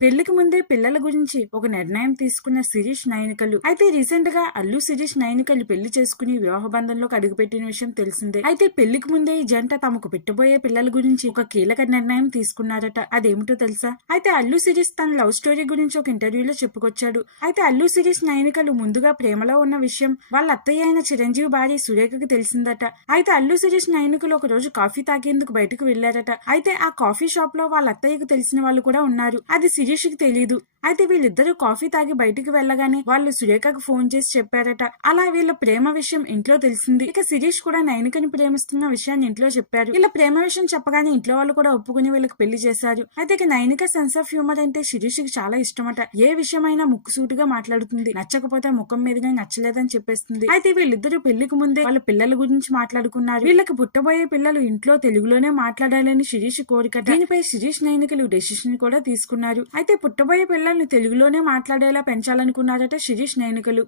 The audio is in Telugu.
పెళ్లికి ముందే పిల్లల గురించి ఒక నిర్ణయం తీసుకున్న శిరీష్ నయనికలు. అయితే రీసెంట్ గా అల్లు శిరీష్ నయనికలు పెళ్లి చేసుకుని వివాహ బంధంలోకి అడుగుపెట్టిన విషయం తెలిసిందే. అయితే పెళ్లికి ముందే ఈ జంట తమకు పెట్టబోయే పిల్లల గురించి ఒక కీలక నిర్ణయం తీసుకున్నారట. అదేమిటో తెలుసా? అయితే అల్లు శిరీష్ తన లవ్ స్టోరీ గురించి ఒక ఇంటర్వ్యూలో చెప్పుకొచ్చాడు. అయితే అల్లు శిరీష్ నయనికలు ముందుగా ప్రేమలో ఉన్న విషయం వాళ్ళ అత్తయ్య అయిన చిరంజీవి భార్య సురేఖకి తెలిసిందట. అయితే అల్లు శిరీష్ నయనికలు ఒక రోజు కాఫీ తాగేందుకు బయటకు వెళ్లారట. అయితే ఆ కాఫీ షాప్ లో వాళ్ళ అత్తయ్యకు తెలిసిన వాళ్ళు కూడా ఉన్నారు. అది శిరీష్ కి తెలీదు. అయితే వీళ్ళిద్దరూ కాఫీ తాగి బయటికి వెళ్లగానే వాళ్ళు సురేఖకు ఫోన్ చేసి చెప్పారట. అలా వీళ్ళ ప్రేమ విషయం ఇంట్లో తెలిసింది. ఇక శిరీష్ కూడా నయనికని ప్రేమిస్తున్న విషయాన్ని ఇంట్లో చెప్పారు. వీళ్ళ ప్రేమ విషయం చెప్పగానే ఇంట్లో వాళ్ళు కూడా ఒప్పుకుని వీళ్ళకి పెళ్లి చేశారు. అయితే ఇక నయనిక సెన్స్ ఆఫ్ హ్యూమర్ అంటే శిరీష్ కి చాలా ఇష్టమట. ఏ విషయమైనా ముక్కుసూటిగా మాట్లాడుతుంది. నచ్చకపోతే ముఖం మీదుగా నచ్చలేదని చెప్పేస్తుంది. అయితే వీళ్ళిద్దరూ పెళ్లికి ముందే వాళ్ళ పిల్లల గురించి మాట్లాడుకున్నారు. వీళ్ళకి పుట్టబోయే పిల్లలు ఇంట్లో తెలుగులోనే మాట్లాడాలని శిరీష్ కోరిక. దీనిపై శిరీష్ నయనికలు డెసిషన్ కూడా తీసుకున్నారు. అయితే పుట్టబోయే పిల్లల్ని తెలుగులోనే మాట్లాడేలా పెంచాలనుకున్నారట శిరీష్ నయనికలు.